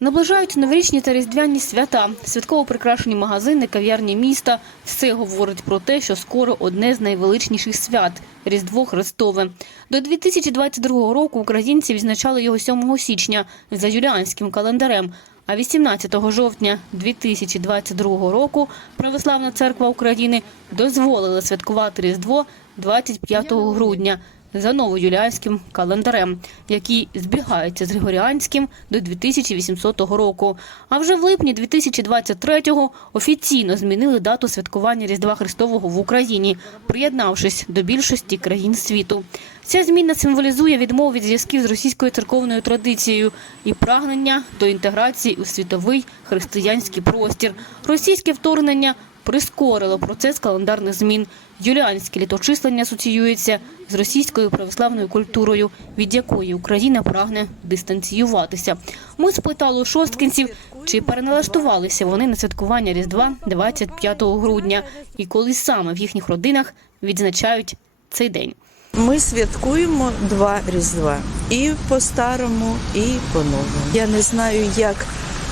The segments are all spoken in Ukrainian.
Наближаються новорічні та різдвяні свята. Святково прикрашені магазини, кав'ярні міста. Все говорить про те, що скоро одне з найвеличніших свят – Різдво Христове. До 2022 року українці відзначали його 7 січня за юліанським календарем. А 18 жовтня 2022 року Православна церква України дозволила святкувати Різдво 25 грудня за новоюліанським календарем, який збігається з Григоріанським до 2800 року. А вже в липні 2023-го офіційно змінили дату святкування Різдва Христового в Україні, приєднавшись до більшості країн світу. Ця зміна символізує відмову від зв'язків з російською церковною традицією і прагнення до інтеграції у світовий християнський простір. Російське вторгнення прискорило процес календарних змін. Юліанське літочислення асоціюється з російською православною культурою, від якої Україна прагне дистанціюватися. Ми спитали у шосткинців, чи переналаштувалися вони на святкування Різдва 25 грудня і коли саме в їхніх родинах відзначають цей день. Ми святкуємо два різдва і по-старому, і по-новому. Я не знаю, як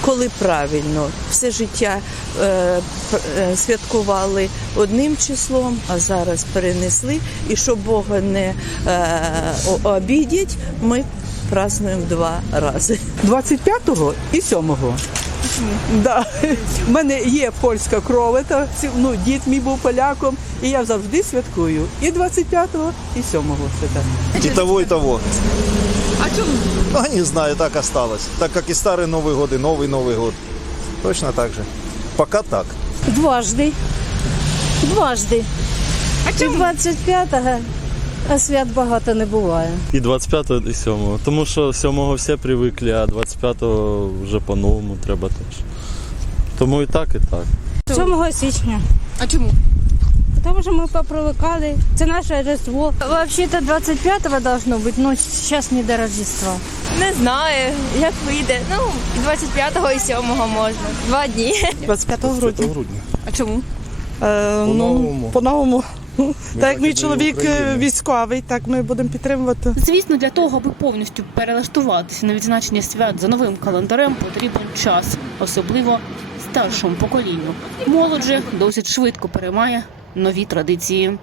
коли правильно. Все життя е, е, святкували одним числом, а зараз перенесли. І щоб Бога не е, обідять, ми празднуємо два рази. 25-го і 7-го. Да. У мене є польська кров, це, ці- ну, дід мій був поляком, і я завжди святкую. І 25-го, і 7-го свята. И того, и того. А чем? Ну, не знаю, так осталось. Так как и старый Новый год, и новый Новый год. Точно так же. Пока так. Дважди. Дважди. А чому? 25-го, а свят багато не буває. І 25-го, і 7-го. Тому що 7-го всі привикли, а 25-го вже по-новому треба теж. Тому і так, і так. 7 січня. А чому? Тому що ми попривикали. Це наше Різдво. Взагалі-то 25-го должно бути, але зараз не до Рождества. Не знаю, як вийде. Ну, 25-го і 7-го можна. Два дні. 25 грудня. грудня. А чому? Е, ну, По-новому. Так як мій чоловік е, військовий, так ми будемо підтримувати. Звісно, для того, аби повністю перелаштуватися на відзначення свят за новим календарем, потрібен час, особливо старшому поколінню. Молодь же досить швидко переймає нові традиції.